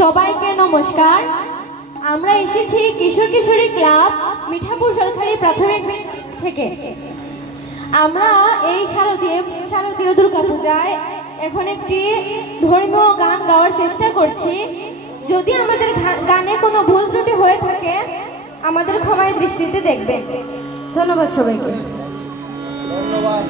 সবাইকে নমস্কার। আমরা এসেছি কিশোর কিশোরী ক্লাব মিঠাপুর সরকারি প্রাথমিক থেকে। আমরা এই শারদীয় দুর্গাপূজায় এখন একটি ধর্মীয় গান গাওয়ার চেষ্টা করছি। যদি আমাদের গানে কোনো ভুল ত্রুটি হয়ে থাকে আমাদের ক্ষমায় দৃষ্টিতে দেখবেন। ধন্যবাদ সবাইকে। ধন্যবাদ।